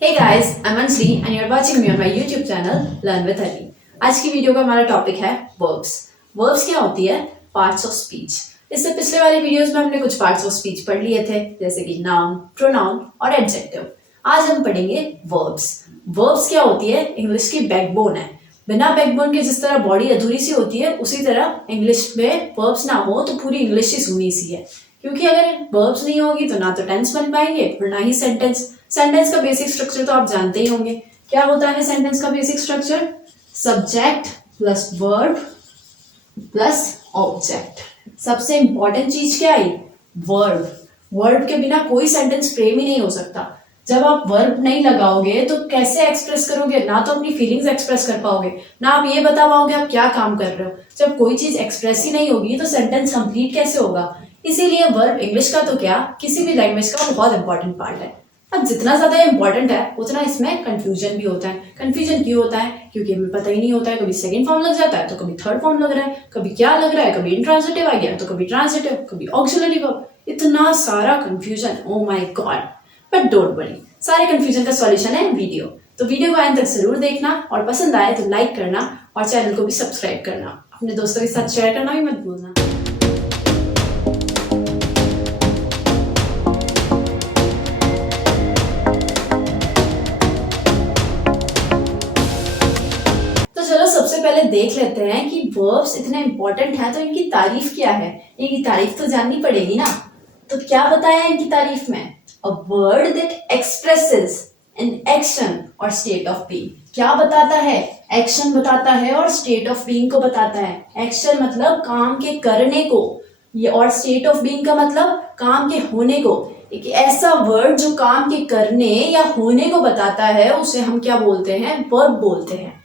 Hey guys, I'm Anjali and you're watching me on my YouTube channel Learn with Ali. आज की video का हमारा topic है verbs. Verbs क्या होती है? Parts of speech. इससे पिछले वाले वीडियोस में हमने कुछ पार्ट्स ऑफ स्पीच पढ़ लिए थे, जैसे कि नाउन, प्रोनाउन और एडजेक्टिव। आज हम पढ़ेंगे वर्ब्स। वर्ब्स क्या होती है? इंग्लिश की बैकबोन है। बिना बैकबोन के जिस तरह बॉडी अधूरी सी होती है, उसी तरह इंग्लिश में वर्ब्स ना हो तो पूरी इंग्लिश ही सुनी सी है। क्योंकि अगर वर्ब्स नहीं होगी तो ना तो टेंस बन पाएंगे और ना ही सेंटेंस। सेंटेंस का बेसिक स्ट्रक्चर तो आप जानते ही होंगे। क्या होता है सेंटेंस का basic structure? Subject plus verb plus object. सबसे इंपॉर्टेंट चीज क्या है? वर्ब। वर्ब के बिना कोई सेंटेंस फ्रेम ही नहीं हो सकता। जब आप वर्ब नहीं लगाओगे तो कैसे एक्सप्रेस करोगे? ना तो अपनी फीलिंग्स एक्सप्रेस कर पाओगे, ना आप ये बता पाओगे आप क्या काम कर रहे हो। जब कोई चीज एक्सप्रेस ही नहीं होगी तो सेंटेंस कंप्लीट कैसे होगा? इसीलिए वर्ब इंग्लिश का तो क्या, किसी भी लैंग्वेज का बहुत इंपॉर्टेंट पार्ट है। अब जितना ज्यादा इंपॉर्टेंट है उतना इसमें कंफ्यूजन भी होता है। कंफ्यूजन क्यों होता है? क्योंकि हमें पता ही नहीं होता है, कभी सेकंड फॉर्म लग जाता है तो कभी थर्ड फॉर्म लग रहा है, कभी क्या लग रहा है, कभी इंट्रांजिटिव आ गया तो कभी ट्रांजिटिव, कभी ऑक्सिलरी वर्ब। इतना सारा confusion, oh my God. But don't worry, सारे कंफ्यूजन का सॉल्यूशन है वीडियो। तो वीडियो को एंड तक जरूर देखना और पसंद आए तो लाइक करना और चैनल को भी सब्सक्राइब करना। अपने दोस्तों के साथ शेयर करना भी मत भूलना। सबसे पहले देख लेते हैं कि वर्ब्स इतने इंपॉर्टेंट हैं तो इनकी तारीफ क्या है। इनकी तारीफ तो जाननी पड़ेगी ना। तो क्या बताया इनकी तारीफ में? A word that expresses an action और स्टेट ऑफ बीइंग। क्या बताता है? एक्शन बताता है और स्टेट ऑफ बीइंग को बताता है। एक्शन मतलब काम के करने को, ये, और स्टेट ऑफ बीइंग का मतलब काम के होने को। एक ऐसा वर्ड जो काम के करने या होने को बताता है उसे हम क्या बोलते हैं? वर्ब बोलते हैं।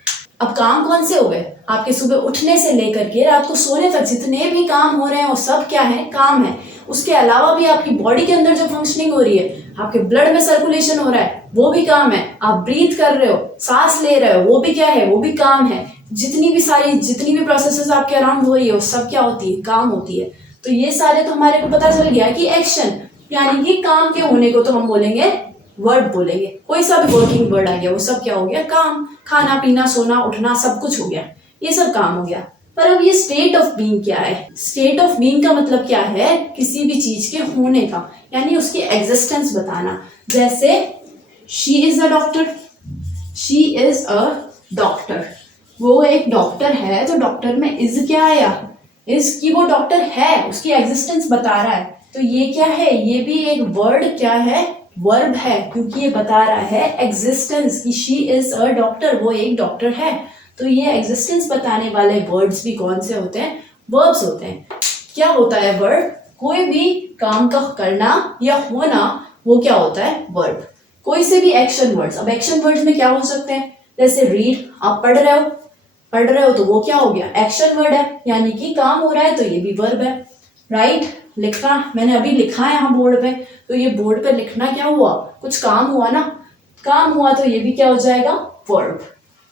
अब काम कौन से हो गए? आपके सुबह उठने से लेकर के रात को सोने तक जितने भी काम हो रहे हैं वो सब क्या है? काम है। उसके अलावा भी आपकी बॉडी के अंदर जो फंक्शनिंग हो रही है, आपके ब्लड में सर्कुलेशन हो रहा है, वो भी काम है। आप ब्रीथ कर रहे हो, सांस ले रहे हो, वो भी क्या है? वो भी काम है। जितनी भी प्रोसेसेस आपके अराउंड हो रही है वो सब क्या होती है? काम होती है। तो ये सारे तो हमारे को पता चल गया कि एक्शन यानी कि काम के होने को तो हम बोलेंगे वर्ड बोलेंगे। कोई सा भी वर्किंग वर्ड आ गया वो सब क्या हो गया? काम। खाना पीना सोना उठना सब कुछ हो गया, ये सब काम हो गया। पर अब ये स्टेट ऑफ बीइंग क्या है? स्टेट ऑफ बीइंग का मतलब क्या है? किसी भी चीज के होने का, यानी उसकी एग्जिस्टेंस बताना। जैसे she is a doctor. She is a doctor, वो एक डॉक्टर है। तो डॉक्टर में इज क्या आया? इज की वो डॉक्टर है, उसकी एग्जिस्टेंस बता रहा है। तो ये क्या है? ये भी एक वर्ड क्या है? वर्ब है, क्योंकि ये बता रहा है एग्जिस्टेंस की शी इज अ डॉक्टर, वो एक डॉक्टर है। तो ये एग्जिस्टेंस बताने वाले वर्ड्स भी कौन से होते हैं? वर्ब्स होते हैं। क्या होता है वर्ब? कोई भी काम का करना या होना, वो क्या होता है? वर्ब। कोई से भी एक्शन वर्ड्स। अब एक्शन वर्ड्स में क्या हो सकते हैं? जैसे रीड, आप पढ़ रहे हो तो वो क्या हो गया? एक्शन वर्ड है, यानी कि काम हो रहा है, तो ये भी वर्ब है। राइट, लिखना, मैंने अभी लिखा है यहाँ बोर्ड पे, तो ये बोर्ड पे लिखना क्या हुआ? कुछ काम हुआ ना। काम हुआ तो ये भी क्या हो जाएगा? वर्ब।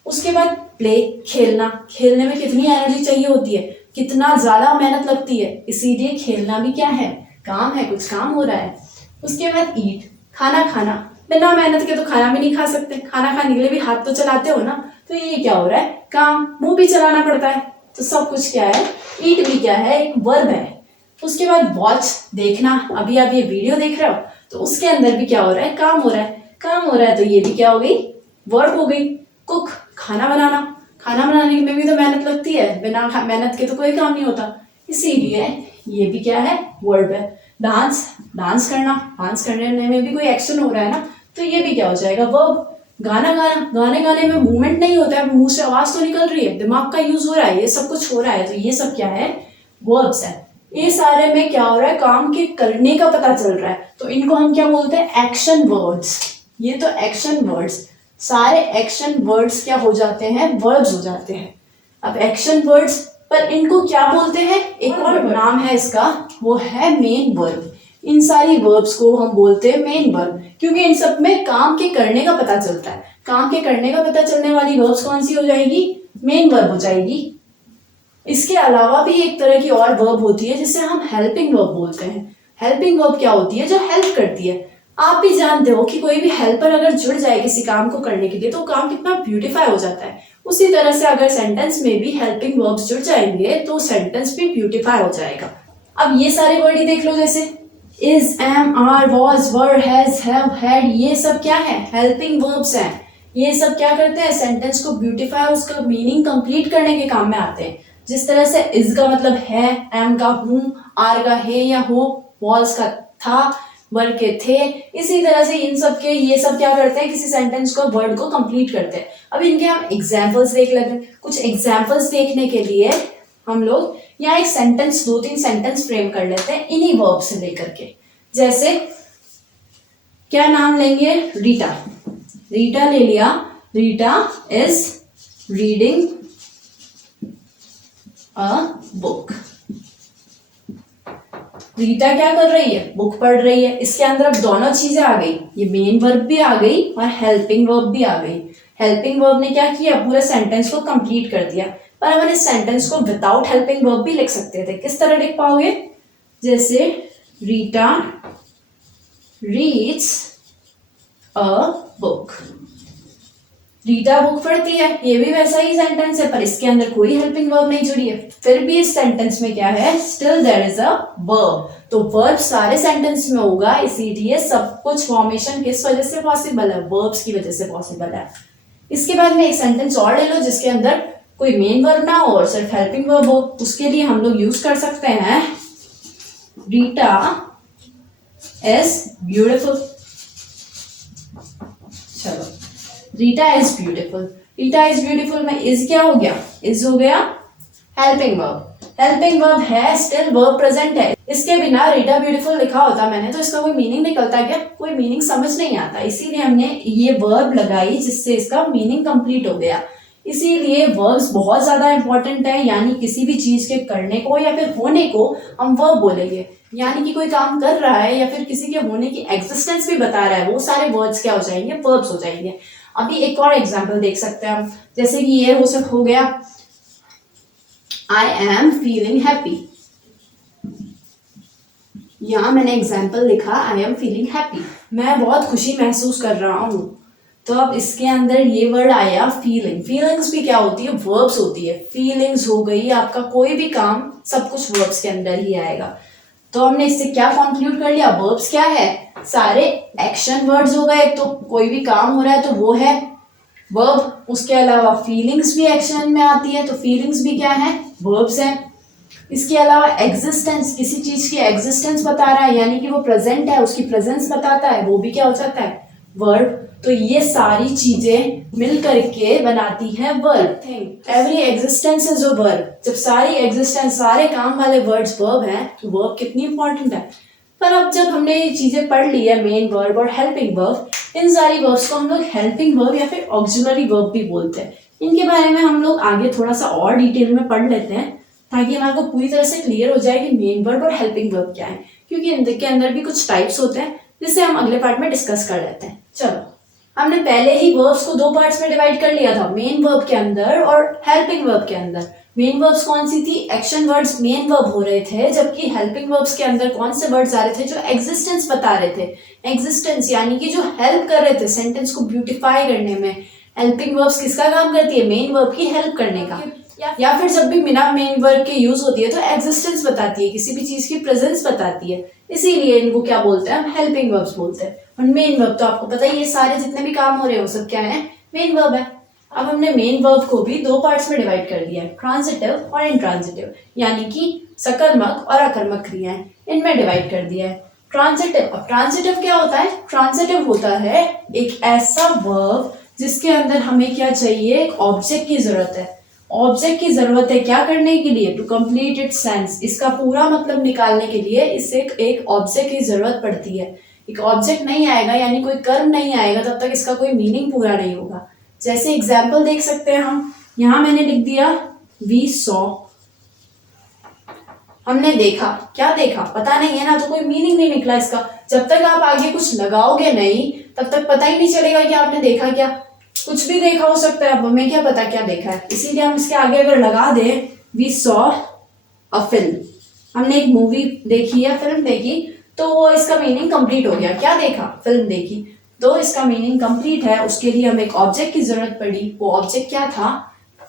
उसके बाद प्ले, खेलना। खेलने में कितनी एनर्जी चाहिए होती है, कितना ज्यादा मेहनत लगती है, इसीलिए खेलना भी क्या है? काम है, कुछ काम हो रहा है। उसके बाद ईट, खाना खाना। बिना मेहनत के तो खाना भी नहीं खा सकते, खाना खाने के लिए भी हाथ तो चलाते हो ना। तो ये क्या हो रहा है? काम, मुंह भी चलाना पड़ता है। तो सब कुछ क्या है? ईट भी क्या है? एक वर्ब है। उसके बाद वॉच, देखना। अभी आप ये वीडियो देख रहे हो तो उसके अंदर भी क्या हो रहा है? काम हो रहा है। काम हो रहा है तो ये भी क्या हो गई? वर्ब हो गई। कुक, खाना बनाना। खाना बनाने में भी तो मेहनत लगती है, बिना मेहनत के तो कोई काम नहीं होता, इसीलिए ये भी क्या है? वर्ब है। डांस, डांस करना। डांस करने में भी कोई एक्शन हो रहा है ना, तो ये भी क्या हो जाएगा? वर्ब। गाना गाना, गाने गाने में मूवमेंट नहीं होता है, मुंह से आवाज तो निकल रही है, दिमाग का यूज हो रहा है, ये सब कुछ हो रहा है, तो ये सब क्या है? वर्ब्स है। ये सारे में क्या हो रहा है? काम के करने का पता चल रहा है, तो इनको हम क्या बोलते हैं? Action words. ये तो एक्शन वर्ड्स, सारे एक्शन वर्ड्स क्या हो जाते हैं? वर्ब्स हो जाते हैं। अब एक्शन वर्ड्स पर इनको क्या बोलते हैं? एक और नाम है इसका, वो है मेन वर्ब। इन सारी वर्ब्स को हम बोलते हैं मेन वर्ब, क्योंकि इन सब में काम के करने का पता चलता है। काम के करने का पता चलने वाली वर्ब्स कौन सी हो जाएगी? मेन वर्ब हो जाएगी। इसके अलावा भी एक तरह की और वर्ब होती है जिसे हम हेल्पिंग वर्ब बोलते हैं। हेल्पिंग वर्ब क्या होती है? जो हेल्प करती है। आप भी जानते हो कि कोई भी हेल्पर अगर जुड़ जाए किसी काम को करने के लिए तो काम कितना ब्यूटीफाई हो जाता है। उसी तरह से अगर सेंटेंस में भी हेल्पिंग वर्ब्स जुड़ जाएंगे तो सेंटेंस भी ब्यूटीफाई हो जाएगा। अब ये सारे वर्ड ही देख लो, जैसे is, am, are, was, were, has, have, had, ये सब क्या है? हेल्पिंग वर्ब्स हैं। ये सब क्या करते हैं? सेंटेंस को ब्यूटीफाई, उसका मीनिंग कंप्लीट करने के काम में आते हैं। जिस तरह से इज का मतलब है, एम का हूं, आर का है या हो, वॉज का था, वर के थे, इसी तरह से इन सब के ये सब क्या करते हैं? किसी सेंटेंस को, वर्ड को कंप्लीट करते हैं। अब इनके हम एग्जाम्पल्स देख लेते हैं। कुछ एग्जाम्पल्स देखने के लिए हम लोग यहाँ एक सेंटेंस, 2-3 सेंटेंस फ्रेम कर लेते हैं इन्हीं वर्ब से लेकर के। जैसे क्या नाम लेंगे? रीटा। रीटा ले लिया। Rita is reading a book. Rita क्या कर रही है? बुक पढ़ रही है। इसके अंदर अब दोनों चीजें आ गई, ये मेन वर्ब भी आ गई और हेल्पिंग वर्ब भी आ गई। हेल्पिंग वर्ब ने क्या किया? पूरे सेंटेंस को कंप्लीट कर दिया। पर अपन इस सेंटेंस को विदाउट हेल्पिंग वर्ब भी लिख सकते थे। किस तरह लिख पाओगे? जैसे Rita reads a book. Rita book पढ़ती है, ये भी वैसा ही सेंटेंस है पर इसके अंदर कोई हेल्पिंग वर्ब नहीं जुड़ी है। फिर भी इस सेंटेंस में क्या है? Still there is a verb. तो वर्ब सारे सेंटेंस में होगा, इसीलिए सब कुछ फॉर्मेशन किस वजह से पॉसिबल है? वर्ब्स की वजह से पॉसिबल है। इसके बाद में एक सेंटेंस और ले लो जिसके अंदर कोई मेन वर्ब ना हो और सिर्फ हेल्पिंग वर्ब हो। उसके लिए हम लोग यूज कर सकते हैं रीटा इज ब्यूटिफुल। चलो, Rita is beautiful. Rita is beautiful में इज क्या हो गया? इज हो गया हेल्पिंग वर्ब। हेल्पिंग वर्ब है, स्टिल वर्ब प्रेजेंट है। इसके बिना रीटा ब्यूटीफुल लिखा होता मैंने तो इसका कोई मीनिंग निकलता क्या? कोई मीनिंग समझ नहीं आता। इसीलिए हमने ये वर्ब लगाई जिससे इसका मीनिंग कंप्लीट हो गया। इसीलिए वर्ब्स बहुत ज्यादा इंपॉर्टेंट है। यानी किसी भी चीज के करने को या फिर होने को हम वर्ब बोलेंगे। यानी कि कोई काम कर रहा है या फिर किसी के होने की एग्जिस्टेंस भी बता रहा है, वो सारे वर्ड्स क्या हो जाएंगे? वर्ब्स हो जाएंगे। अभी एक और एग्जाम्पल देख सकते हैं हम, जैसे कि ये हो गया आई एम फीलिंग हैप्पी। यहां मैंने एग्जाम्पल लिखा आई एम फीलिंग हैप्पी, मैं बहुत खुशी महसूस कर रहा हूं। तो अब इसके अंदर ये वर्ड आया फीलिंग। फीलिंग्स भी क्या होती है? वर्ब्स होती है। फीलिंग्स हो गई, आपका कोई भी काम सब कुछ वर्ब्स के अंदर ही आएगा। तो हमने इससे क्या कंक्लूड कर लिया? वर्ब्स क्या है? सारे एक्शन वर्ड्स हो गए। तो कोई भी काम हो रहा है तो वो है वर्ब। उसके अलावा फीलिंग्स भी एक्शन में आती है, तो फीलिंग्स भी क्या है? वर्ब्स हैं। इसके अलावा एग्जिस्टेंस, किसी चीज की एग्जिस्टेंस बता रहा है यानी कि वो प्रेजेंट है, उसकी प्रेजेंस बताता है, वो भी क्या हो जाता है? वर्ब। तो ये सारी चीजें मिल करके बनाती है verb. Think every existence is a verb. जब सारी एग्जिस्टेंस, सारे काम वाले वर्ड्स वर्ब हैं तो वर्ब कितनी इंपॉर्टेंट है। पर अब जब हमने ये चीजें पढ़ ली है, मेन वर्ब और हेल्पिंग वर्ब, इन सारी वर्ब्स को हम लोग हेल्पिंग वर्ब या फिर ऑक्सिलरी वर्ब भी बोलते हैं। इनके बारे में हम लोग आगे थोड़ा सा और डिटेल में पढ़ लेते हैं ताकि हमारे को पूरी तरह से क्लियर हो जाए कि मेन वर्ब और हेल्पिंग वर्ब क्या है, क्योंकि इनके अंदर भी कुछ टाइप्स होते हैं जिसे हम अगले पार्ट में डिस्कस कर लेते हैं। चलो, हमने पहले ही वर्ब्स को 2 पार्ट्स में डिवाइड कर लिया था, मेन वर्ब के अंदर और हेल्पिंग वर्ब के अंदर। मेन वर्ब्स कौन सी थी? एक्शन वर्ड्स मेन वर्ब हो रहे थे, जबकि हेल्पिंग वर्ब्स के अंदर कौन से वर्ड्स आ रहे थे? जो एग्जिस्टेंस बता रहे थे। एग्जिस्टेंस यानी कि जो हेल्प कर रहे थे सेंटेंस को ब्यूटीफाई करने में। हेल्पिंग वर्ब्स किसका काम करती है? मेन वर्ब की हेल्प करने का। या फिर जब भी बिना मेन वर्ब के यूज होती है तो एग्जिस्टेंस बताती है, किसी भी चीज की प्रेजेंस बताती है। इसीलिए इनको क्या बोलते हैं? हम हेल्पिंग वर्ब्स बोलते हैं। और मेन वर्ब तो आपको पता ही है, सारे जितने भी काम हो रहे हैं वो सब क्या है? मेन वर्ब है। अब हमने मेन वर्ब को भी 2 पार्ट्स में डिवाइड कर दिया है, ट्रांजिटिव और इंट्रांजिटिव, यानी कि सकर्मक और अकर्मक क्रियाएं, इनमें डिवाइड कर दिया है। ट्रांजिटिव, अब ट्रांजिटिव क्या होता है? ट्रांजिटिव होता है एक ऐसा वर्ब जिसके अंदर हमें क्या चाहिए? एक ऑब्जेक्ट की जरूरत है। ऑब्जेक्ट की जरूरत है क्या करने के लिए? To complete it sense. इसका पूरा मतलब निकालने के लिए इसे एक ऑब्जेक्ट की जरूरत पड़ती है। एक ऑब्जेक्ट नहीं आएगा यानी कोई कर्म नहीं आएगा तब तक इसका कोई मीनिंग पूरा नहीं होगा। जैसे एग्जाम्पल देख सकते हैं हम, यहां मैंने लिख दिया वी सॉ। हमने देखा। क्या देखा? पता नहीं है ना, तो कोई मीनिंग नहीं निकला इसका। जब तक आप आगे कुछ लगाओगे नहीं तब तक पता ही नहीं चलेगा कि आपने देखा क्या। कुछ भी देखा हो सकता है, अब हमें क्या पता क्या देखा है। इसीलिए हम इसके आगे अगर लगा दें वी सॉ अ फिल्म, हमने एक मूवी देखी या फिल्म देखी, तो वो इसका मीनिंग कंप्लीट हो गया। क्या देखा? फिल्म देखी, तो इसका मीनिंग कंप्लीट है। उसके लिए हमें एक ऑब्जेक्ट की जरूरत पड़ी। वो ऑब्जेक्ट क्या था?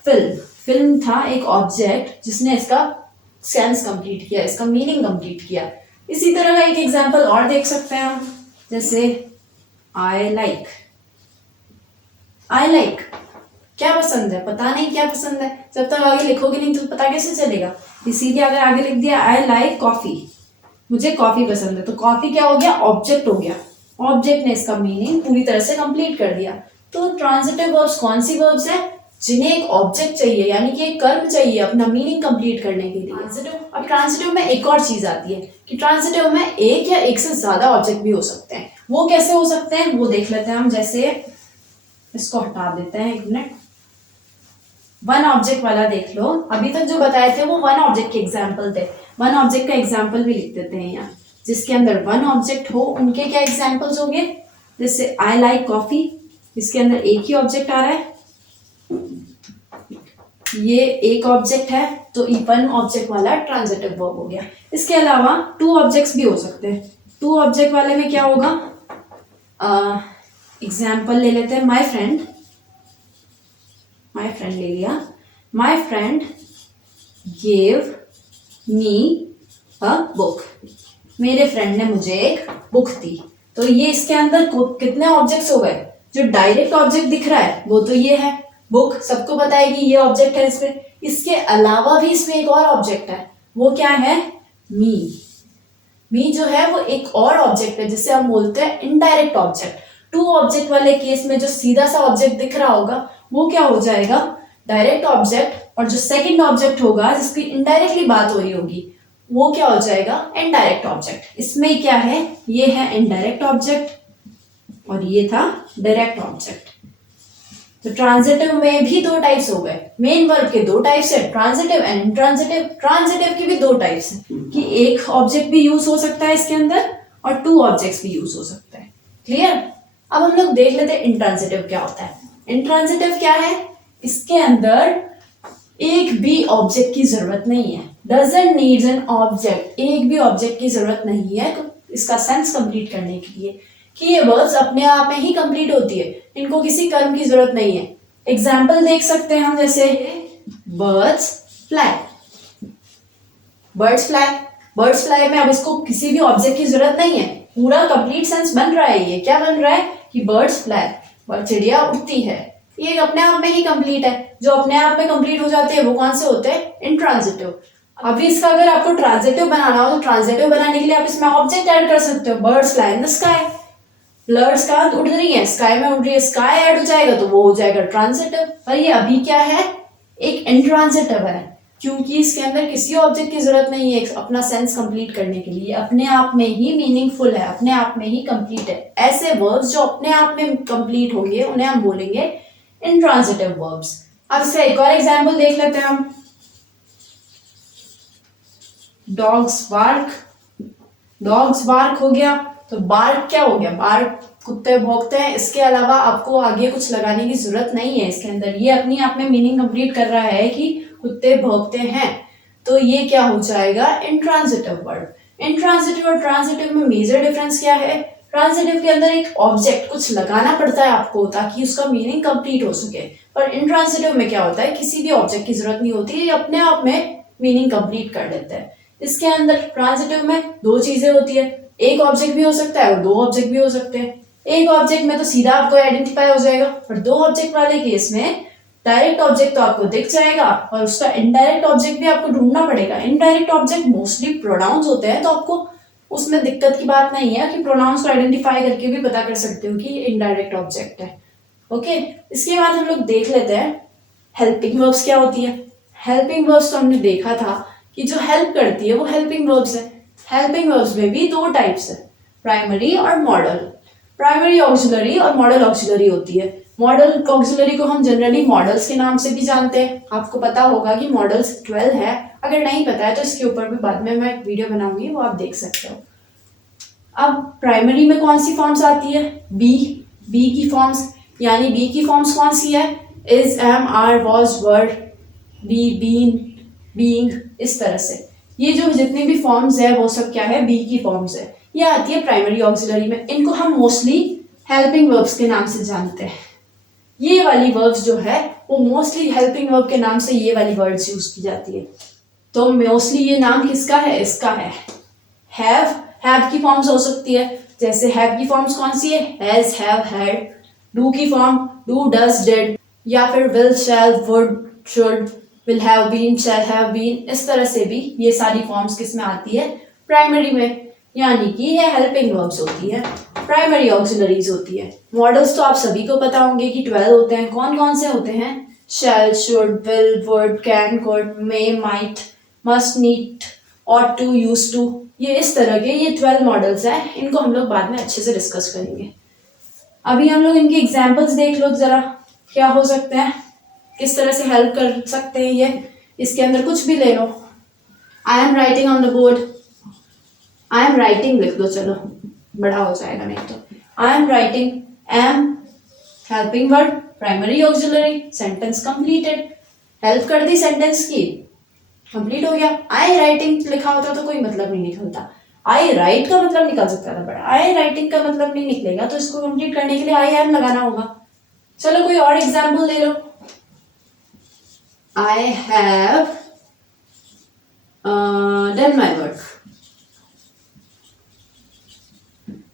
फिल्म। फिल्म था एक ऑब्जेक्ट जिसने इसका सेंस कंप्लीट किया, इसका मीनिंग कंप्लीट किया। इसी तरह का एक एग्जांपल और देख सकते हैं हम, जैसे आई लाइक। आई लाइक क्या पसंद है? पता नहीं क्या पसंद है, जब तक आगे लिखोगे नहीं तो पता कैसे चलेगा। इसीलिए अगर आगे लिख दिया आई लाइक कॉफी, मुझे कॉफी पसंद है, तो कॉफी क्या हो गया? ऑब्जेक्ट हो गया। ऑब्जेक्ट ने इसका मीनिंग पूरी तरह से कंप्लीट कर दिया। तो ट्रांजिटिव वर्ब्स कौन सी वर्ब्स है? जिन्हें एक ऑब्जेक्ट चाहिए, यानी कि एक कर्म चाहिए अपना मीनिंग कंप्लीट करने के लिए। ट्रांजिटिव, अब ट्रांजिटिव में एक और चीज आती है कि ट्रांजिटिव में एक या एक से ज्यादा ऑब्जेक्ट भी हो सकते हैं। वो कैसे हो सकते हैं वो देख लेते हैं हम। जैसे इसको हटा देते हैं, एक मिनट। वन ऑब्जेक्ट वाला देख लो। अभी तक जो बताए थे वो वन ऑब्जेक्ट के एग्जाम्पल थे। वन ऑब्जेक्ट का एग्जाम्पल भी लिख देते हैं यहाँ। जिसके अंदर वन ऑब्जेक्ट हो उनके क्या एग्जाम्पल्स होंगे? जैसे आई लाइक कॉफी, इसके अंदर एक ही ऑब्जेक्ट आ रहा है, ये एक ऑब्जेक्ट है, तो वन ऑब्जेक्ट वाला ट्रांजिटिव वर्ब हो गया। इसके अलावा टू ऑब्जेक्ट्स भी हो सकते हैं। टू ऑब्जेक्ट वाले में क्या होगा? एग्जाम्पल ले लेते हैं। माई फ्रेंड, माई फ्रेंड ले लिया। My friend gave me a book, मेरे फ्रेंड ने मुझे एक बुक दी। तो ये इसके अंदर कितने ऑब्जेक्ट्स हो गए? जो डायरेक्ट ऑब्जेक्ट दिख रहा है वो तो ये है बुक, सबको पता है कि ये ऑब्जेक्ट है इसमें। इसके अलावा भी इसमें एक और ऑब्जेक्ट है, वो क्या है? मी। मी जो है वो एक और ऑब्जेक्ट है जिसे हम बोलते हैं इनडायरेक्ट ऑब्जेक्ट। टू ऑब्जेक्ट वाले केस में जो सीधा सा ऑब्जेक्ट दिख रहा होगा वो क्या हो जाएगा? Direct object. और जो सेकंड ऑब्जेक्ट होगा जिसकी इनडायरेक्टली बात हो रही होगी वो क्या हो जाएगा? Indirect object. इसमें क्या है? ये है इनडायरेक्ट ऑब्जेक्ट और ये था डायरेक्ट ऑब्जेक्ट। तो ट्रांजिटिव में भी दो टाइप्स हो गए। मेन वर्ब के दो टाइप्स है, ट्रांजिटिव एंड इंट्रांजिटिव। ट्रांजिटिव के भी दो टाइप्स है कि एक ऑब्जेक्ट भी यूज हो सकता है इसके अंदर और टू ऑब्जेक्ट्स भी यूज हो सकता है। क्लियर? अब हम लोग देख लेते हैं इंट्रांजिटिव क्या होता है। इंट्रांजिटिव क्या है? इसके अंदर एक भी ऑब्जेक्ट की जरूरत नहीं है। डजंट नीड्स एन ऑब्जेक्ट, एक भी ऑब्जेक्ट की जरूरत नहीं है इसका सेंस कंप्लीट करने के लिए, कि ये वर्ड्स अपने आप में ही कंप्लीट होती है, इनको किसी कर्म की जरूरत नहीं है। एग्जाम्पल देख सकते हैं हम, जैसे birds fly. Birds fly, birds fly में अब इसको किसी भी ऑब्जेक्ट की जरूरत नहीं है, पूरा कंप्लीट सेंस बन रहा है। ये क्या बन रहा है कि बर्ड्स फ्लाई, चिड़िया उड़ती है। ये अपने आप में ही कंप्लीट है। जो अपने आप में कंप्लीट हो जाते हैं वो कौन से होते हैं? इंट्रांजिटिव। अभी इसका अगर आपको ट्रांजिटिव बनाना हो तो ट्रांजिटिव बनाने के लिए आप इसमें ऑब्जेक्ट ऐड कर सकते हो। Birds fly in the sky, birds कहाँ उड़ रही है? स्काई में उड़ रही है, स्काई ऐड हो जाएगा तो वो हो जाएगा ट्रांजिटिव। पर ये अभी क्या है? एक इंट्रांजिटिव है, क्योंकि इसके अंदर किसी ऑब्जेक्ट की जरूरत नहीं है अपना सेंस कंप्लीट करने के लिए। अपने आप में ही मीनिंगफुल है, अपने आप में ही कंप्लीट है। ऐसे वर्ब्स जो अपने आप में कंप्लीट होंगे उन्हें हम बोलेंगे इंट्रांजिटिव वर्ब्स। अब इसका एक और एग्जाम्पल देख लेते हैं हम। डॉग्स बार्क, डॉग्स बार्क हो गया, तो बार्क क्या हो गया? बार्क कुत्ते भौंकते हैं। इसके अलावा आपको आगे कुछ लगाने की जरूरत नहीं है इसके अंदर, ये अपनी आप में मीनिंग कंप्लीट कर रहा है कि कुत्ते भौंकते हैं। तो ये क्या हो जाएगा? Intransitive verb. इंट्रांजिटिव और ट्रांजिटिव में मेजर डिफरेंस क्या है? ट्रांजिटिव के अंदर एक ऑब्जेक्ट कुछ लगाना पड़ता है आपको ताकि उसका मीनिंग कंप्लीट हो सके, पर इंट्रांजिटिव में क्या होता है? किसी भी ऑब्जेक्ट की जरूरत नहीं होती, ये अपने आप में मीनिंग कंप्लीट कर लेता है। इसके अंदर ट्रांजिटिव में दो चीजें होती है, एक ऑब्जेक्ट भी हो सकता है और दो ऑब्जेक्ट भी हो सकते हैं। एक ऑब्जेक्ट में तो सीधा आपको आइडेंटिफाई हो जाएगा, और दो ऑब्जेक्ट वाले केस में डायरेक्ट ऑब्जेक्ट तो आपको दिख जाएगा और उसका इनडायरेक्ट ऑब्जेक्ट भी आपको ढूंढना पड़ेगा। इनडायरेक्ट ऑब्जेक्ट मोस्टली प्रोनाउंस होते हैं, तो आपको उसमें दिक्कत की बात नहीं है कि प्रोनाउंस को आइडेंटिफाई करके भी पता कर सकते हो कि इनडायरेक्ट ऑब्जेक्ट है। ओके, इसके बाद हम लोग देख लेते हैं हेल्पिंग वर्ब्स क्या होती है। हेल्पिंग वर्ब्स तो हमने देखा था कि जो हेल्प करती है वो हेल्पिंग वर्ब्स है। हेल्पिंग वर्ब्स में भी दो टाइप्स है, प्राइमरी और मॉडल। प्राइमरी ऑक्सिलरी और मॉडल ऑक्सिलरी होती है। मॉडल ऑक्सिलरी को हम जनरली मॉडल्स के नाम से भी जानते हैं। आपको पता होगा कि मॉडल्स 12 है, अगर नहीं पता है तो इसके ऊपर भी बाद में मैं एक वीडियो बनाऊंगी, वो आप देख सकते हो। अब प्राइमरी में कौन सी फॉर्म्स आती है? बी, बी की फॉर्म्स, यानी बी की फॉर्म्स कौन सी है? Is, am, are, was, were, be, been, being, इस तरह से ये जो जितनी भी फॉर्म्स है वो सब क्या है? बी की फॉर्म्स है। ये आती है प्राइमरी ऑक्सिलरी में। इनको हम मोस्टली हेल्पिंग वर्ब्स के नाम से जानते हैं। ये वाली वर्ब्स जो है वो मोस्टली हेल्पिंग वर्ब के नाम से ये वाली वर्ड्स यूज की जाती है। तो मोस्टली ये नाम किसका है? इसका है। हैव की फॉर्म्स हो सकती है, जैसे हैव की फॉर्म्स कौन सी है? Has, have, had. डू की फॉर्म डू, डज, डिड, या फिर will, shall, would, should, will have been, shall have been. इस तरह से भी ये सारी फॉर्म्स किस में आती है? प्राइमरी में, यानी कि ये हेल्पिंग वर्ब्स होती है, प्राइमरी ऑक्सिलरीज होती है। मॉडल्स तो आप सभी को पता होंगे कि 12 होते हैं। कौन कौन से होते हैं? Shall, should, will, would, can, could, may, might, must, need, ought to, used to। ये इस तरह के ये 12 मॉडल्स हैं। इनको हम लोग बाद में अच्छे से डिस्कस करेंगे। अभी हम लोग इनके एग्जाम्पल्स देख लो जरा, क्या हो सकते हैं, किस तरह से हेल्प कर सकते हैं ये। इसके अंदर कुछ भी ले लो। I am writing on the board, I am writing लिख दो, चलो बड़ा हो जाएगा नहीं तो। I am writing, am helping word, primary auxiliary, sentence completed. Help कर दी सेंटेंस की, कंप्लीट हो गया। आई राइटिंग लिखा होता तो कोई मतलब नहीं निकलता। आई राइट का मतलब निकल सकता था, बड़ा आई राइटिंग का मतलब नहीं निकलेगा, तो इसको कंप्लीट करने के लिए आई एम लगाना होगा। चलो कोई और एग्जाम्पल ले लो। I have done my work,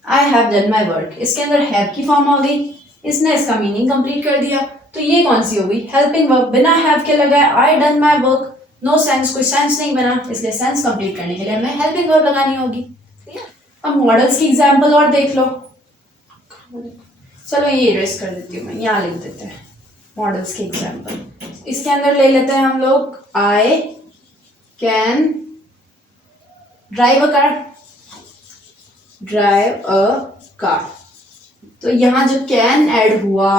I have done my work. इसके अंदर हैव की फॉर्म आ गई, इसने इसका मीनिंग कंप्लीट कर दिया, तो ये कौन सी हो गई? Helping verb. बिना हैव के लगा है I done my work, no sense, कोई सेंस नहीं बना, इसलिए सेंस कंप्लीट करने के लिए हमें हेल्पिंग वर्ब लगानी होगी। ठीक है, अब मॉडल्स की एग्जांपल और देख लो। चलो ये इरेज कर देती हूँ मैं, यहाँ लिख देते हैं मॉडल्स के एग्जांपल। इसके अंदर ले लेते हैं हम लोग I can drive a car, drive a car. तो यहाँ जो कैन ऐड हुआ,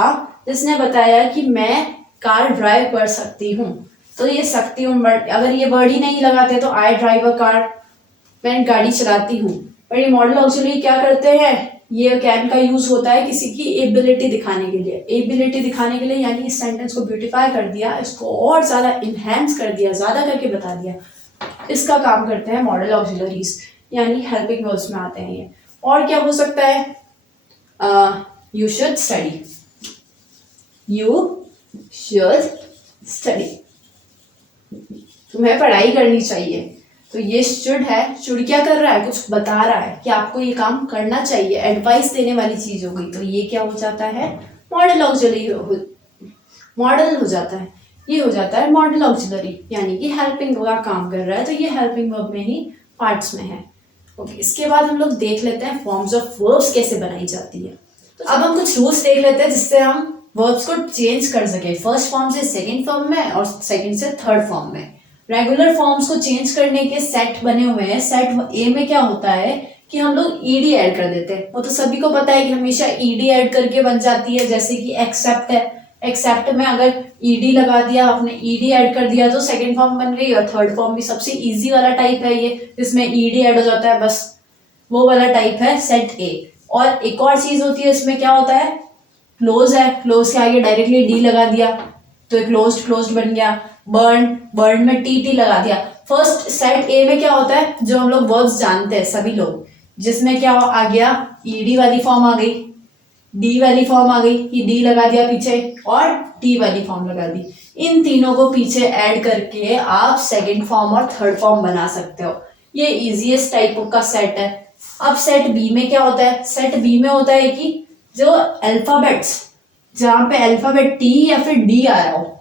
जिसने बताया कि मैं कार ड्राइव कर सकती हूँ, तो ये सकती हूँ वर्ड, अगर ये वर्ड ही नहीं लगाते तो आई ड्राइव अ कार, मैं गाड़ी चलाती हूँ। पर ये मॉडल ऑक्सिलरी क्या करते हैं? ये कैन का यूज होता है किसी की एबिलिटी दिखाने के लिए, एबिलिटी दिखाने के लिए, यानी इस सेंटेंस को ब्यूटीफाई कर दिया, इसको और ज्यादा इनहेंस कर दिया, ज्यादा करके बता दिया। इसका काम करते हैं मॉडल ऑक्सिलरीज, यानी हेल्पिंग वर्ब्स में आते हैं ये। और क्या हो सकता है? You should study, you should study, तुम्हें पढ़ाई करनी चाहिए। तो ये शुड है, शुड क्या कर रहा है? कुछ बता रहा है कि आपको ये काम करना चाहिए, एडवाइस देने वाली चीज हो गई। तो ये क्या हो जाता है? मॉडल ऑक्सिलरी मॉडल हो जाता है, ये हो जाता है मॉडल ऑक्सिलरी, यानी कि हेल्पिंग का काम कर रहा है। तो ये हेल्पिंग वर्ब में ही पार्ट्स में है। ओके, इसके बाद हम लोग देख लेते हैं फॉर्म्स ऑफ वर्ब्स कैसे बनाई जाती है। तो अब हम कुछ रूल्स देख लेते हैं जिससे हम वर्ब्स को चेंज कर सके, फर्स्ट फॉर्म से सेकंड फॉर्म में और सेकंड से थर्ड फॉर्म में। रेगुलर फॉर्म्स को चेंज करने के सेट बने हुए हैं। सेट ए में क्या होता है कि हम लोग ईडी ऐड कर देते हैं। वो तो सभी को पता है कि हमेशा ईडी ऐड करके बन जाती है, जैसे कि एक्सेप्ट है, एक्सेप्ट में अगर ईडी लगा दिया, आपने ईडी ऐड कर दिया तो सेकंड फॉर्म बन गई। और थर्ड फॉर्म भी सबसे इजी वाला टाइप है ये, जिसमें ईडी ऐड हो जाता है, बस वो वाला टाइप है सेट ए। और एक और चीज होती है इसमें, क्या होता है? क्लोज है, क्लोज के आगे डायरेक्टली डी लगा दिया तो क्लोज्ड क्लोज्ड बन गया। बर्न, बर्न में टी लगा दिया। फर्स्ट सेट ए में क्या होता है, जो हम लोग वर्ब्स जानते हैं सभी लोग, जिसमें क्या आ गया? ईडी वाली फॉर्म आ गई, डी वाली फॉर्म आ गई कि डी लगा दिया पीछे, और टी वाली फॉर्म लगा दी। इन तीनों को पीछे ऐड करके आप सेकंड फॉर्म और थर्ड फॉर्म बना सकते हो। ये इजीएस्ट टाइप का सेट है। अब सेट बी में क्या होता है? सेट बी में होता है कि जो अल्फाबेट्स, जहां पे अल्फाबेट टी या फिर डी आ रहा हो,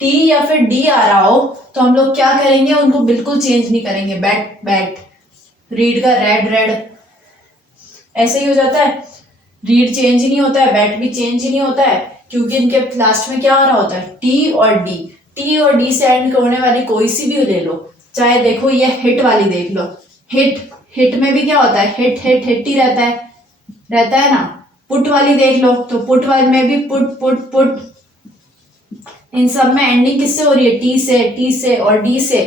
टी या फिर डी आ रहा हो, तो हम लोग क्या करेंगे? उनको बिल्कुल चेंज नहीं करेंगे। बैट बैट, रीड का रेड रेड, ऐसे ही हो जाता है। रीड चेंज ही नहीं होता है, बैट भी चेंज ही नहीं होता है, क्योंकि इनके लास्ट में क्या हो रहा होता है? टी और डी। टी और डी से एंड होने वाली कोई सी भी ले लो, चाहे देखो ये हिट वाली देख लो, हिट, हिट में भी क्या होता है? हिट हिट हिट ही रहता है ना। पुट वाली देख लो, तो पुट वाली में भी पुट पुट पुट, इन सब में एंडिंग किससे हो रही है? टी से और डी से।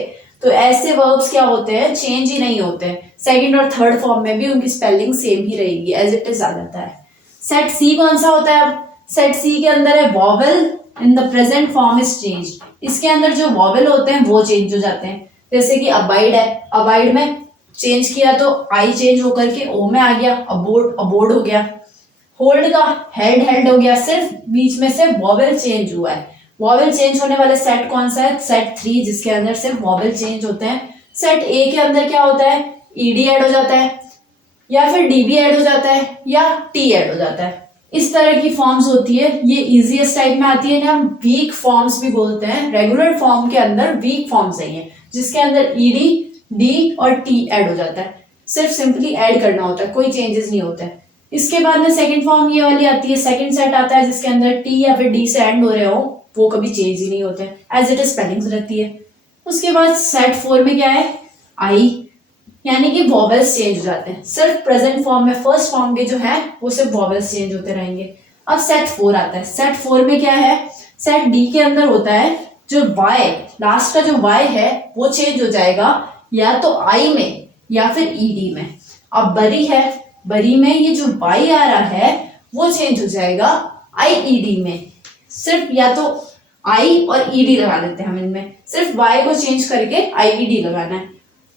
तो ऐसे वर्ब्स क्या होते हैं? चेंज ही नहीं होते हैं। सेकंड और थर्ड फॉर्म में भी उनकी स्पेलिंग सेम ही रहेगी, एज इट इज आ जाता है। सेट सी कौन सा होता है? अब सेट सी के अंदर है vowel in the present form is changed. इसके अंदर जो वॉवेल होते हैं वो चेंज हो जाते हैं। जैसे कि अबाइड है, अबाइड में चेंज किया तो आई चेंज होकर के ओ में आ गया, अबोर्ड अबोर्ड हो गया। होल्ड का हेड हेल्ड हो गया, सिर्फ बीच में से वॉवेल चेंज हुआ है। वॉवेल चेंज होने वाले सेट कौन सा है? सेट 3, जिसके अंदर सिर्फ वॉवेल चेंज होते हैं। सेट ए के अंदर क्या होता है? ईडी ऐड हो जाता है, या फिर डीबी ऐड हो जाता है, या टी ऐड हो जाता है। इस तरह की फॉर्म्स होती है, ये इजीएस्ट टाइप में आती है, इन्हें हम वीक फॉर्म्स भी बोलते हैं। रेगुलर फॉर्म के अंदर वीक फॉर्म्स नहीं है, जिसके अंदर ईडी, डी और टी ऐड हो जाता है। सिर्फ सिंपली ऐड करना होता है, कोई चेंजेस नहीं होता है। इसके बाद में सेकंड फॉर्म ये वाली आती है, सेकंड सेट आता है जिसके अंदर टी या फिर डी से एंड हो रहे हो, वो कभी चेंज ही नहीं होते हैं, एज इट इज स्पेलिंग्स रहती है। उसके बाद सेट 4 में क्या है? आई, यानी कि वॉवेल्स चेंज हो जाते हैं। सिर्फ प्रेजेंट फॉर्म में फर्स्ट फॉर्म के जो है वो सिर्फ वॉवेल्स चेंज होते रहेंगे। अब सेट 4 आता है। सेट 4 में क्या है? सेट डी के अंदर होता है जो वाई, लास्ट का जो वाई है वो चेंज हो जाएगा या तो आई में या फिर ईडी में। अब बरी है, बरी में ये जो वाई आ रहा है वो चेंज हो जाएगा आईईडी में। सिर्फ या तो आई और ईडी लगा लेते हैं हम इनमें, सिर्फ वाई को चेंज करके आईईडी लगाना है,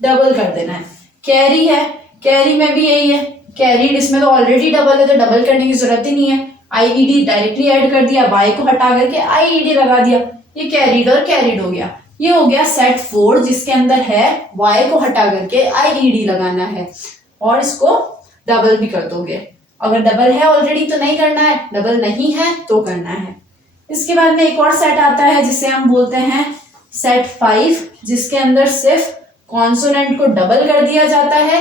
डबल कर देना है। कैरी है, कैरी में भी यही है, कैरी इसमें तो ऑलरेडी डबल है तो डबल करने की जरूरत ही नहीं है। आईईडी डायरेक्टली ऐड कर दिया, वाई को हटा करके आईईडी लगा दिया, ये कैरीड और कैरीड हो गया। ये हो गया सेट 4, जिसके अंदर है वाई को हटा करके आईईडी लगाना है, और इसको डबल भी कर दोगे। अगर डबल है ऑलरेडी तो नहीं करना है, डबल नहीं है तो करना है। इसके बाद में एक और सेट आता है जिसे हम बोलते हैं सेट 5, जिसके अंदर सिर्फ कॉन्सोनेंट को डबल कर दिया जाता है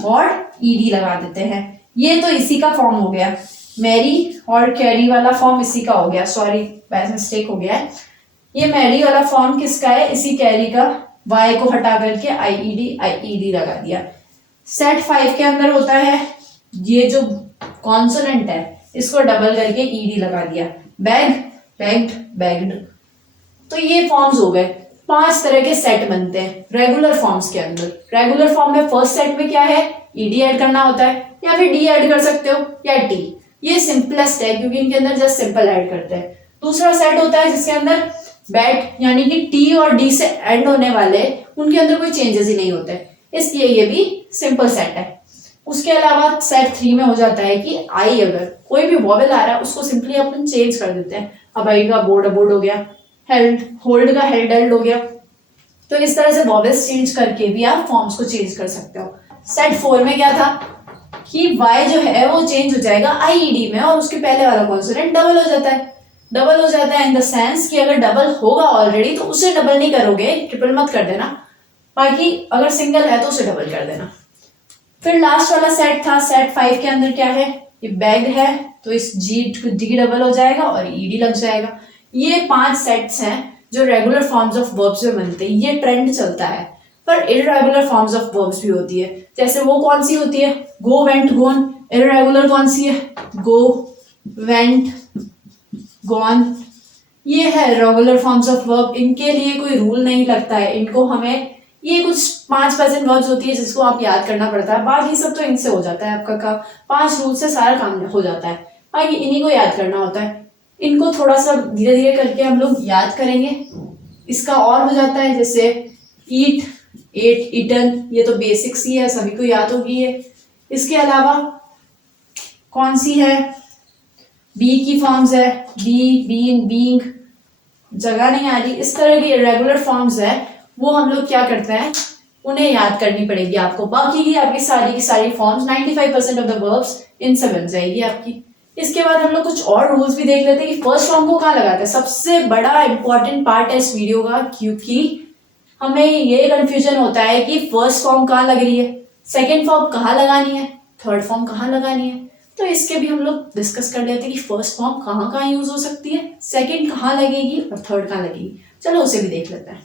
और ईडी लगा देते हैं। ये तो इसी का फॉर्म हो गया, मैरी और कैरी वाला फॉर्म इसी का हो गया। सॉरी, बाय मिस्टेक हो गया है। ये मैरी वाला फॉर्म किसका है? इसी कैरी का। वाई को हटा करके आईईडी लगा दिया। सेट 5 के अंदर होता है ये जो कॉन्सोनेंट है इसको डबल करके ईडी लगा दिया, बैग, बैग्ड, बैग्ड। तो ये फॉर्म्स हो गए। 5 तरह के सेट बनते हैं रेगुलर फॉर्म्स के अंदर। रेगुलर फॉर्म में फर्स्ट सेट में क्या है? ईडी ऐड करना होता है, या फिर डी ऐड कर सकते हो या टी। ये सिंपलेस्ट है क्योंकि इनके अंदर जस्ट सिंपल ऐड करते हैं। दूसरा सेट होता है जिसके अंदर बैट, यानी कि टी और डी से एंड होने वाले, उनके अंदर कोई चेंजेस ही नहीं होते, इसलिए ये भी सिंपल सेट है। उसके अलावा सेट 3 में हो जाता है कि आई, अगर कोई भी वॉवेल आ रहा है उसको सिंपली अपन चेंज कर देते हैं। अब आई का बोर्ड अबोर्ड हो गया, हेल्ड, होल्ड का हेल्ड हेल्ड हो गया। तो इस तरह से वॉवेल्स चेंज करके भी आप फॉर्म्स को चेंज कर सकते हो। सेट 4 में क्या था कि वाई जो है वो चेंज हो जाएगा आईईडी में, और उसके पहले वाला कॉन्सोनेंट डबल हो जाता है। डबल हो जाता है इन द सेंस कि अगर डबल होगा ऑलरेडी तो उसे डबल नहीं करोगे, ट्रिपल मत कर देना, बाकी अगर सिंगल है तो उसे डबल कर देना। फिर लास्ट वाला सेट था सेट 5 के अंदर क्या है? ये बैग है तो इस जी डबल हो जाएगा और ईडी लग जाएगा। ये 5 सेट्स हैं जो रेगुलर फॉर्म्स ऑफ वर्ब्स में बनते हैं। ये ट्रेंड चलता है, पर इररेगुलर फॉर्म्स ऑफ वर्ब्स भी होती है। जैसे वो कौन सी होती है? गो, वेंट, गोन। इररेगुलर कौन सी है? गो, वेंट, गॉन। ये है रेगुलर फॉर्म्स ऑफ वर्ब। इनके लिए कोई रूल नहीं लगता है, इनको हमें, ये कुछ 5% वर्ड्स होती है जिसको आप याद करना पड़ता है, बाकी सब तो इनसे हो जाता है आपका काम। 5 रूल से सारा काम हो जाता है, बाकी इन्हीं को याद करना होता है। इनको थोड़ा सा धीरे धीरे करके हम लोग याद करेंगे। इसका और हो जाता है जैसे ईट, एट, ईटन, ये तो बेसिक्स ही है, सभी को याद होगी ये। इसके अलावा कौन सी है? बी की फॉर्म्स है, बी, बीन, बीइंग, जगह नहीं आ रही। इस तरह की इरेगुलर फॉर्म्स है, वो हम लोग क्या करते हैं, उन्हें याद करनी पड़ेगी आपको। बाकी की आपकी सारी फॉर्म्स 95% ऑफ द वर्ब्स इनसे बन जाएगी आपकी। इसके बाद हम लोग कुछ और रूल्स भी देख लेते हैं कि फर्स्ट फॉर्म को कहाँ लगाते हैं। सबसे बड़ा इंपॉर्टेंट पार्ट है इस वीडियो का, क्योंकि हमें ये कंफ्यूजन होता है कि फर्स्ट फॉर्म कहाँ लग रही है, सेकेंड फॉर्म कहाँ लगानी है, थर्ड फॉर्म कहाँ लगानी है। तो इसके भी हम लोग डिस्कस कर लेते हैं कि फर्स्ट फॉर्म कहाँ कहाँ यूज हो सकती है, सेकेंड कहाँ लगेगी और थर्ड कहाँ लगेगी। चलो उसे भी देख लेते हैं।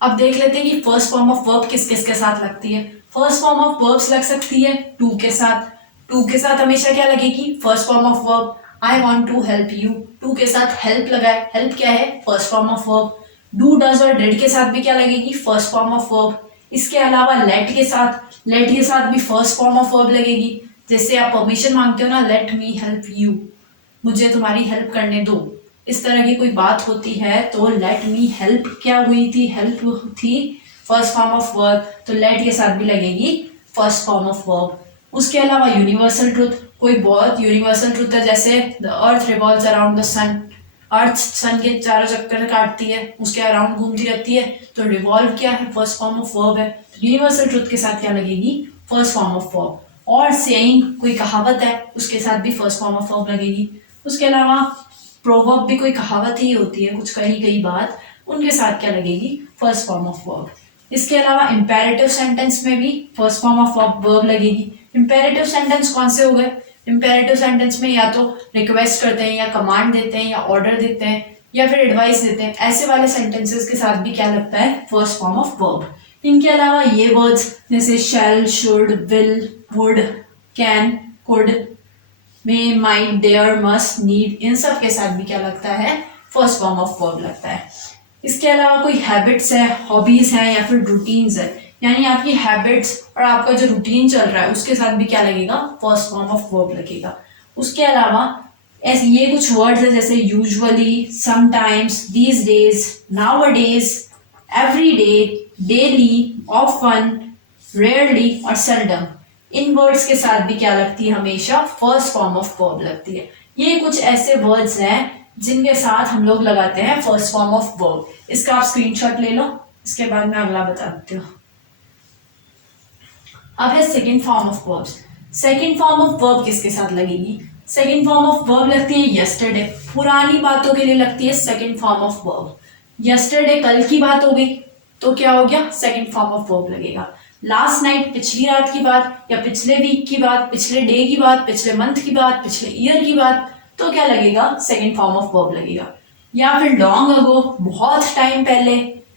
अब देख लेते हैं कि फर्स्ट फॉर्म ऑफ वर्ब किस किस के साथ लगती है। फर्स्ट फॉर्म ऑफ वर्ब्स लग सकती है टू के साथ। टू के साथ हमेशा क्या लगेगी? First form of verb. I want to help you, to के साथ हेल्प लगा है, हेल्प क्या है? First form of verb. Do, does और डिड के साथ भी क्या लगेगी? First form of verb. इसके अलावा लेट के साथ भी फर्स्ट फॉर्म ऑफ वर्ब लगेगी। जैसे आप परमिशन मांगते हो ना, लेट मी हेल्प यू, मुझे तुम्हारी हेल्प करने दो। इस तरह की कोई बात होती है तो लेट मी हेल्प क्या हुई थी? हेल्प थी फर्स्ट फॉर्म ऑफ वर्ब, तो लेट के साथ भी लगेगी फर्स्ट फॉर्म ऑफ वर्ब। उसके अलावा यूनिवर्सल ट्रूथ, कोई बहुत यूनिवर्सल ट्रूथ है, जैसे the earth revolves around the sun, earth sun के चारों चक्कर काटती है, उसके अराउंड घूमती रहती है, तो रिवॉल्व क्या है, फर्स्ट फॉर्म ऑफ वर्ब है। यूनिवर्सल ट्रूथ के साथ क्या लगेगी, फर्स्ट फॉर्म ऑफ वर्ब। और सेइंग, कोई कहावत है, उसके साथ भी फर्स्ट फॉर्म ऑफ वर्ब लगेगी। उसके अलावा प्रोवर्ब भी कोई कहावत ही होती है, कुछ कही गई बात, उनके साथ क्या लगेगी, फर्स्ट फॉर्म ऑफ वर्ब। इसके अलावा इंपेरेटिव सेंटेंस में भी फर्स्ट फॉर्म ऑफ वर्ब लगेगी। इंपेरेटिव सेंटेंस कौन से हो गए, इंपेरेटिव सेंटेंस में या तो रिक्वेस्ट करते हैं या कमांड देते हैं या ऑर्डर देते हैं या फिर एडवाइस देते हैं, ऐसे वाले सेंटेंसेस के साथ भी क्या लगता है, फर्स्ट फॉर्म ऑफ वर्ब। इनके अलावा ये वर्ड्स जैसे shall, should, will, would, can, could, may, might, dare, must, need, इन सब के साथ भी क्या लगता है, फर्स्ट फॉर्म ऑफ वर्ब लगता है। इसके अलावा कोई हैबिट्स है, हॉबीज हैं या फिर रूटीन्स है, यानी आपकी हैबिट्स और आपका जो रूटीन चल रहा है उसके साथ भी क्या लगेगा, फर्स्ट फॉर्म ऑफ वर्ब लगेगा। उसके अलावा ऐसे ये कुछ वर्ड्स है जैसे usually, sometimes, these days, nowadays, everyday, daily, often, rarely और सेल्डम, इन वर्ड्स के साथ भी क्या लगती है, हमेशा फर्स्ट फॉर्म ऑफ वर्ब लगती है। ये कुछ ऐसे वर्ड्स हैं जिनके साथ हम लोग लगाते हैं फर्स्ट फॉर्म ऑफ वर्ब। इसका आप स्क्रीनशॉट ले लो, इसके बाद मैं अगला बता देती हूँ। अब है second form of verbs. Second form of verb किसके साथ लगेगी, सेकेंड फॉर्म ऑफ वर्ब लगती है यस्टरडे, पुरानी बातों के लिए लगती है second form of verb. Yesterday कल की बात हो गई तो क्या हो गया, सेकेंड फॉर्म ऑफ वर्ब लगेगा। लास्ट नाइट पिछली रात की बात या पिछले वीक की बात, पिछले डे की बात, पिछले मंथ की बात, पिछले ईयर की बात, तो क्या लगेगा, सेकेंड फॉर्म ऑफ वर्ब लगेगा। या फिर लॉन्ग अगो, बहुत टाइम पहले,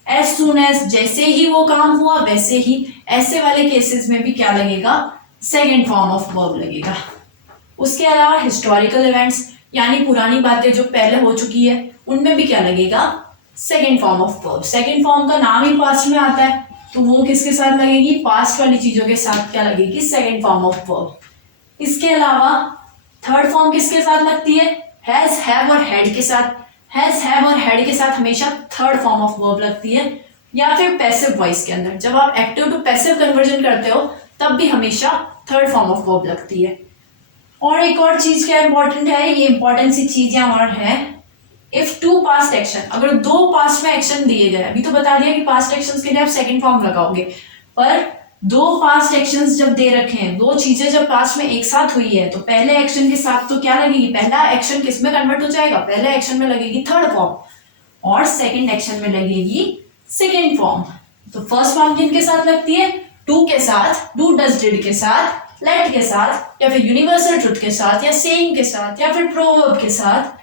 एज सून एज, जैसे ही वो काम हुआ वैसे ही, ऐसे वाले केसेस में भी क्या लगेगा, सेकेंड फॉर्म ऑफ वर्ब लगेगा। उसके अलावा हिस्टोरिकल इवेंट्स, यानी पुरानी बातें जो पहले हो चुकी है उनमें भी क्या लगेगा, second form of verb. Second form का नाम ही पास्ट में आता है तो वो किसके साथ लगेगी, पास्ट वाली चीजों के साथ क्या लगेगी, सेकेंड फॉर्म ऑफ वर्ब। इसके अलावा थर्ड फॉर्म किसके साथ लगती है, हैज, हैव और हैड के साथ। हैज, हैव और हैड के साथ हमेशा थर्ड फॉर्म ऑफ वर्ब लगती है। या फिर पैसिव वॉइस के अंदर जब आप एक्टिव टू पैसिव कन्वर्जन करते हो तब भी हमेशा थर्ड फॉर्म ऑफ वर्ब लगती है। और एक और चीज क्या इंपॉर्टेंट है, ये इंपॉर्टेंट सी चीज और है, इफ टू पास्ट एक्शन, अगर दो पास्ट में एक्शन दिए गए, अभी तो बता दिया कि पास्ट एक्शंस के लिए आप सेकंड फॉर्म लगाओगे, पर दो पास्ट एक्शंस जब दे रखे हैं, दो चीजें जब पास्ट में एक साथ हुई है तो पहले एक्शन के साथ तो क्या लगेगी, पहला एक्शन किस में कन्वर्ट हो जाएगा, पहले एक्शन में लगेगी थर्ड फॉर्म और सेकंड एक्शन में लगेगी सेकंड फॉर्म। तो फर्स्ट फॉर्म किनके साथ लगती है, टू के साथ, डू, डज, डिड के साथ, लेट के साथ, या फिर यूनिवर्सल ट्रुथ के साथ, या सेइंग के साथ, या फिर प्रोवर्ब के साथ,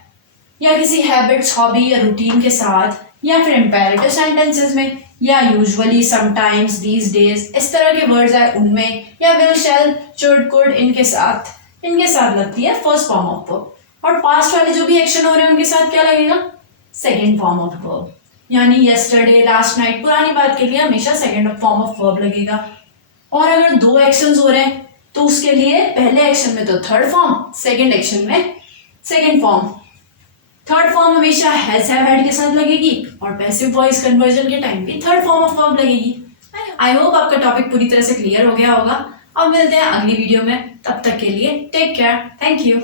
या किसी हैबिट्स, हॉबी या रूटीन के साथ, या फिर इंपेरेटिव सेंटेंसेस में, या यूजुअली, समटाइम्स, दीज डेज, इस तरह के वर्ड्स है उनमें, या विल, शैल, शुड, कुड, इनके साथ लगती है फर्स्ट फॉर्म ऑफ वर्ब। और पास्ट वाले जो भी एक्शन हो रहे हैं उनके साथ क्या लगेगा, सेकेंड फॉर्म ऑफ वर्ब। यानी यस्टरडे, लास्ट नाइट, पुरानी बात के लिए हमेशा सेकेंड फॉर्म ऑफ वर्ब लगेगा। और अगर दो एक्शंस हो रहे हैं तो उसके लिए पहले एक्शन में तो थर्ड फॉर्म, सेकेंड एक्शन में सेकेंड फॉर्म। थर्ड फॉर्म हमेशा हैज, हैव, हैड के साथ लगेगी और पैसिव वॉइस कन्वर्जन के टाइम भी थर्ड फॉर्म ऑफ वर्ब लगेगी। आई होप आपका टॉपिक पूरी तरह से क्लियर हो गया होगा। अब मिलते हैं अगली वीडियो में, तब तक के लिए टेक केयर, थैंक यू।